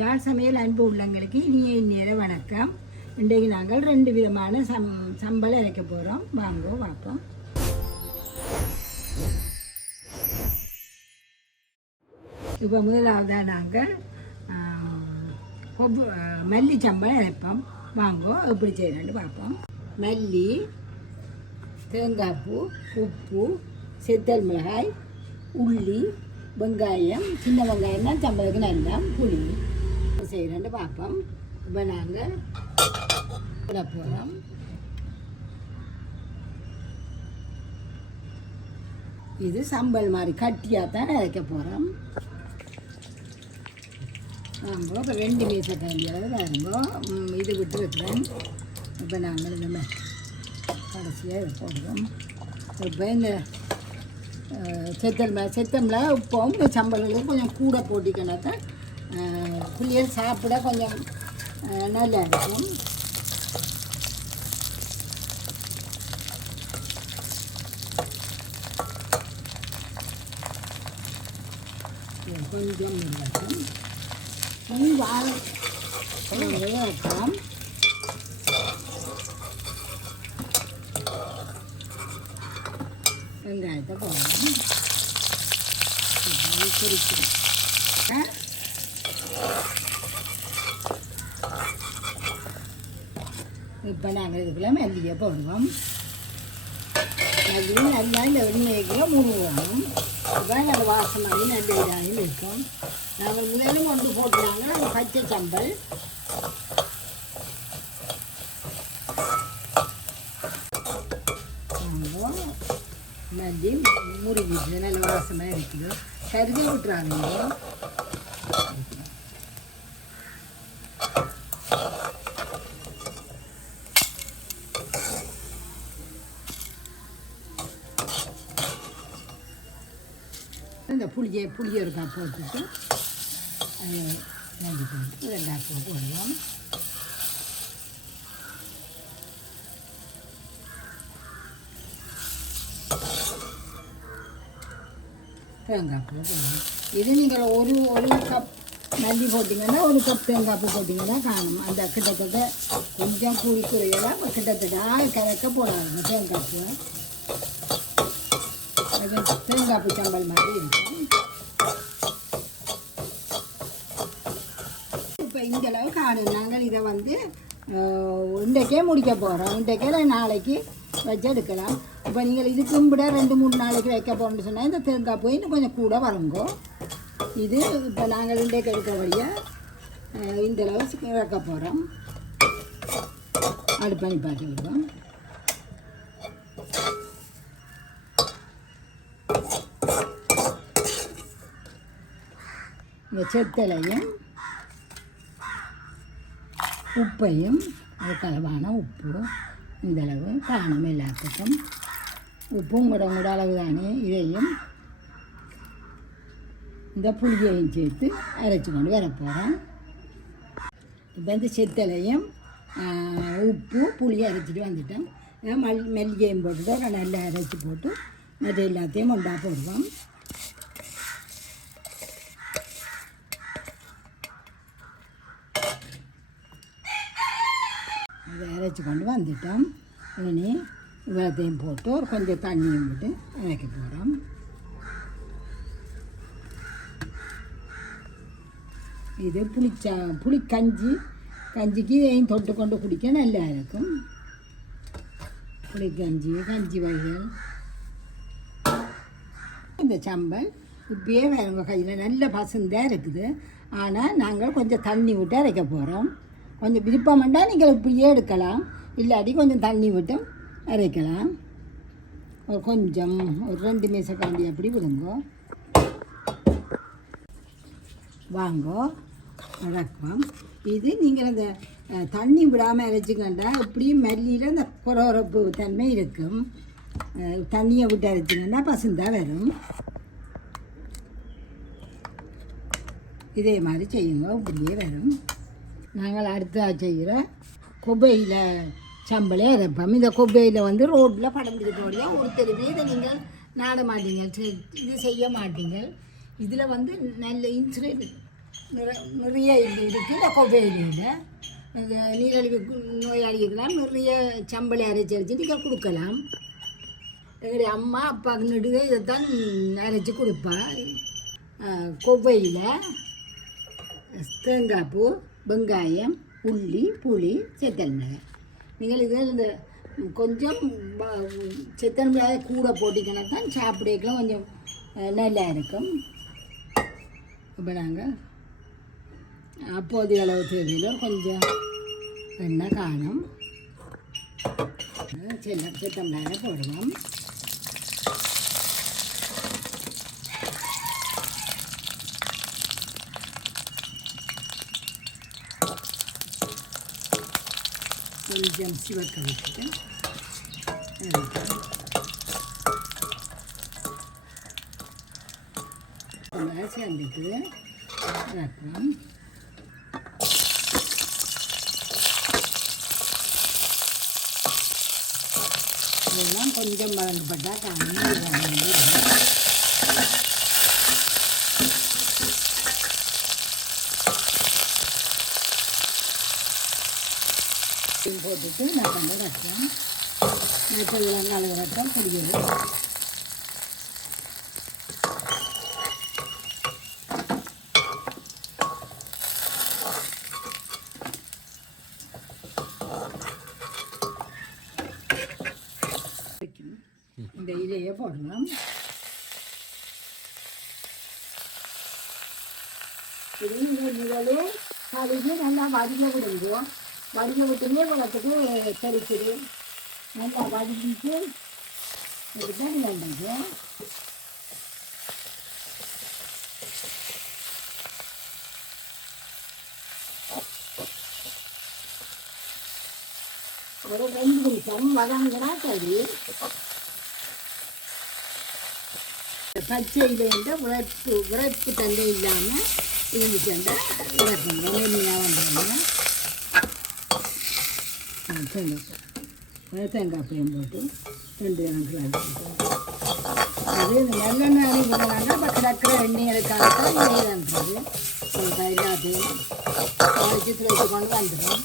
யாழ் சமையல் அன்பு உள்ளங்களுக்கு இனிய வணக்கம். இன்றைக்கு நாங்கள் 2 விதமான சம்பல் அரைக்க போகிறோம். வாங்க பார்ப்போம். இப்போ முதலாவதாக நாங்கள் மல்லி சம்பல் அரைப்போம். வாங்க எப்படி செய்யலான்னு பார்ப்போம். மல்லி, தேங்காய்ப்பூ, உப்பு, செத்தல் மிளகாய், உள்ளி, வெங்காயம், சின்ன வெங்காயம் தான் சம்பளுக்கு நல்லா, புளி செய்கிறேன்னு பார்ப்போம். இப்போ நாங்கள் போட போகிறோம். இது சம்பல் மாதிரி கட்டியாக தான் அரைக்க போகிறோம். நம்ம இப்போ 2 மீசக்காண்டி அளவு வேறுங்கோ இது விட்டு வைக்கிறேன். இப்போ நாங்கள் இந்த கடைசியாக இதை போடுவோம். இப்போ இந்த செத்தமில் உப்பும் சம்பளங்களும் கொஞ்சம் கூட போட்டிக்கணும் தான் புளியல் சாப்பிட கொஞ்சம் நல்லா இருக்கும். கொஞ்சம் இருக்கும் வைக்கலாம். வெங்காயத்தை போடணும். இப்போ நாங்கள் இதுக்குள்ள மல்லியை போடுவோம். மல்லி நல்லா இந்த வெண்மைக்குள்ள முழுவோம். இதுதான் அந்த வாசனை நல்ல இதாக இருக்கும். நாங்கள் முதலும் கொண்டு போட்டுனாங்க அந்த பச்சை சம்பல். மல்லி முருகிது நல்ல வாசமாக இருக்குது. கருதி விட்டுறாங்க. இந்த புளியை இருக்கா போட்டுட்டு நஞ்சு போட்டு 2 ஆப்பு போடுவோம். தேங்காய் பூ போடுவோம். இது நீங்கள் ஒரு கப் மல்லி போட்டிங்கன்னா 1 கப் தேங்காய் பூ போட்டிங்கன்னா காணும். அந்த கிட்டத்தட்ட கொஞ்சம் கூடி குறையெல்லாம் கிட்டத்தட்ட கலக்க போடாதுங்க தேங்காய் பூ. அது தேங்காய் பூ சம்பல் மாதிரி இருக்கும். இப்போ இந்த அளவு காணும். நாங்கள் இதை இன்றைக்கே முடிக்க போகிறோம். இன்றைக்கே நாளைக்கு வச்சு எடுக்கலாம். இப்போ நீங்கள் இதுக்கும் விட 2-3 நாளைக்கு வைக்க போகிறோம்னு சொன்னால் இந்த தேங்காய் பூ இன்னும் கொஞ்சம் கூட வருங்கோ. இது இப்போ நாங்கள் இன்றைக்கு எடுக்கபடியாக இந்த அளவு வைக்க போகிறோம். அடுப்பணி பாட்டி விடுவோம். இந்த செத்தலையும் உப்பையும் கலவான உப்பு இந்தளவு காணும். எல்லாத்துக்கும் உப்பும் கூட அளவு தானே. இதையும் இந்த புளியையும் சேர்த்து அரைச்சி கொண்டு வர போகிறோம். இப்போ இந்த செத்தலையும் உப்பு புளியை அரைச்சிட்டு வந்துட்டோம். மல்லிகையும் போட்டுட்டு நல்லா அரைச்சி போட்டு மற்ற எல்லாத்தையும் ஒன்றா போடுவோம். இதை அரைச்சி கொண்டு வந்துட்டோம். இனி இவ்வளோத்தையும் போட்டு கொஞ்சம் தண்ணியும் போட்டு அரைக்க போகிறோம். இது கஞ்சிக்கு இதையும் தொட்டு கொண்டு குடிக்க நல்லா இருக்கும். கஞ்சி வகைகள் இந்த சம்பல் இப்பயே வேறு கையில் நல்ல பசுந்தாக இருக்குது. ஆனால் நாங்கள் கொஞ்சம் தண்ணி விட்டு அரைக்க போகிறோம். கொஞ்சம் விருப்பம்ண்டா நீங்கள் இப்படியே எடுக்கலாம். இல்லாட்டி கொஞ்சம் தண்ணி விட்டு அரைக்கலாம். கொஞ்சம் ஒரு 2 மீசக்காண்டி அப்படி விடுங்கோ. வாங்கோ அரைப்போம். இது நீங்கள் அந்த தண்ணி விடாமல் அரைச்சிக்கண்டா இப்படியும் மல்லியில் அந்த குறப்பு தன்மை இருக்கும். தண்ணியை விட்டு அரைச்சிங்கன்னா பசுந்தாக வரும். இதே மாதிரி செய்யுங்க, இப்படியே வரும். நாங்கள் அடுத்தா செய்கிற கொபையில் சம்பளே அரைப்போம். இந்த கொபையில் ரோட்டில் படம் பிடிக்கக்கூடிய ஒரு தெருவே இதை நீங்கள் நாட மாட்டீங்க, இது செய்ய மாட்டீங்க. இதில் நல்ல நிறைய இருக்குது இந்த கொவ்வையில் இந்த நீரிழிவு நோயாளிகள்லாம் நிறைய சம்பளை அரைச்சி நீங்கள் கொடுக்கலாம். எங்களுடைய அம்மா அப்பா நடுவே இதைத்தான் அரைச்சி கொடுப்பா. கொவ்வையில் தேங்காய் பூ, வெங்காயம், உள்ளி, புளி, செத்தல் மிளகாய். நீங்கள் இதில் இந்த கொஞ்சம் செத்தல் மிளகாய் கூட போட்டிங்கன்னா தான் சாப்பிடக்கலாம் கொஞ்சம் நல்லா இருக்கும். இப்போ நாங்கள் அப்போதைய அளவு தேவையில் கொஞ்சம் எண்ணெய் காணும் செத்தல் மிளகாய் போடுவோம். கொஞ்சம் சிவக்க விட்டுட்டு சேர்ந்துட்டு இறக்கலாம். இதெல்லாம் கொஞ்சம் வதங்கப்பட்டால் காணும் போட்டுட்டு நான் பண்ண ரசம் நெட்டெல்லாம் கலவு ரசம் பிடிக்குது. இந்த இலையை போடலாம். இது முதலே கழுவி நல்லா வடிய விடுவோம். வடிய விட்டுமே குளத்துக்கு கறிக்குது. நல்லா வடிஞ்சிட்டு இதுதான் வேண்டாங்க. ஒரு 2 நிமிஷம் வதங்கினா சரி. பச்சையிலேருந்து உழைப்பு தண்டை இல்லாமல் இருந்துச்சுண்டா இறக்கணும். மென்மையாக வந்துடுங்க. தேங்காய் பையன் போட்டு 2 கணக்கில் அடிச்சுட்டு அது நல்லெண்ணெய் அனுப்பினாங்க. இப்போ கிடக்கிற எண்ணெய்களுக்காக நெய்ன்றது எல்லாத்தையும் அடிச்சு துளைச்சி கொண்டு வந்துடும்.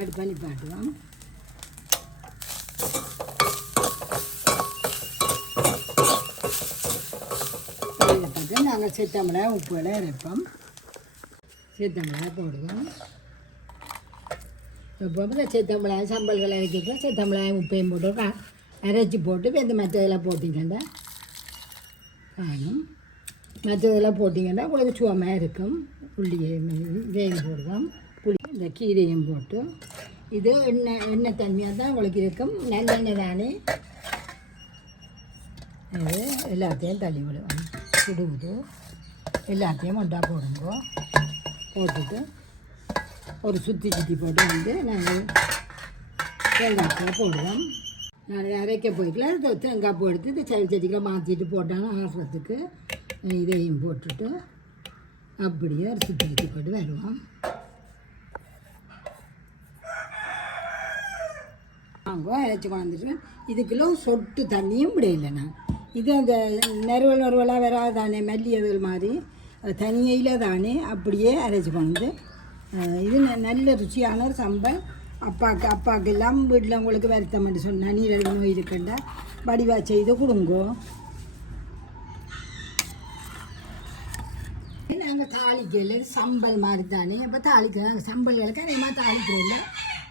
அது பண்ணி பாட்டுவோம். பார்த்து நாங்கள் செத்தமிளகாய் உப்புகளை இறைப்போம். செத்தமிளகாய் போடுவோம். இப்போ செத்தமிளகாய் சம்பல்களை இறக்கிக்கலாம். செத்தமிளகாய் உப்பையும் போட்டு அரைச்சி போட்டு இந்த மற்றதெல்லாம் போட்டிங்கன்னா காணும். மற்றதெல்லாம் போட்டிங்கன்னா உங்களுக்கு சுவமாக இருக்கும். இதையும் போடுவோம். புளி இந்த கீரையும் போட்டு இது எண்ணெய் தன்மையாக தான் உங்களுக்கு இருக்கும். நல்லெண்ணெய் தானே. இது எல்லாத்தையும் தள்ளி விடுவோம். சுடுவது எல்லாத்தையும் ஒன்றா போடுங்க. போட்டுட்டு ஒரு சுற்றி போட்டு வந்து நாங்கள் தேங்காய் போடுவோம். நான் அரைக்க போய்க்கல தேங்காய் பூ எடுத்து இந்த செடிகளை மாற்றிட்டு போட்டாலும் ஆடுறதுக்கு இதையும் போட்டுட்டு அப்படியே ஒரு சுற்றி போட்டு வருவோம். வாங்க அரைச்சி கொண்டுட்டு இதுக்குள்ள சொட்டு தண்ணியும் விடையில்லை. நான் இது அந்த நறுவலாக வராது தானே, மல்லியதுகள் மாதிரி தனியில் தானே அப்படியே அரைச்சி கொண்டு இது நல்ல ருச்சியான ஒரு சம்பல். அப்பாவுக்கு எல்லாம் வீட்டில் உங்களுக்கு வருத்தம் சொன்னால் நீரிழிவு நோய் இருக்குண்ட வடிவா செய்து கொடுங்கோ. நாங்கள் தாளிக்கல சம்பல் மாதிரி தானே. அப்போ தாளிக்க சம்பல்களுக்கு அதிகமாக தாளிக்கிறதில்ல.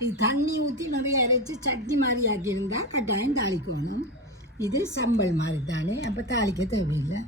இது தண்ணி ஊற்றி நிறைய அரைச்சி சட்னி மாதிரி ஆக்கியிருந்தால் கட்டாயம் தாளிக்கணும். இது சம்பல் மாதிரி தானே. அப்போ தாளிக்க தேவையில்லை.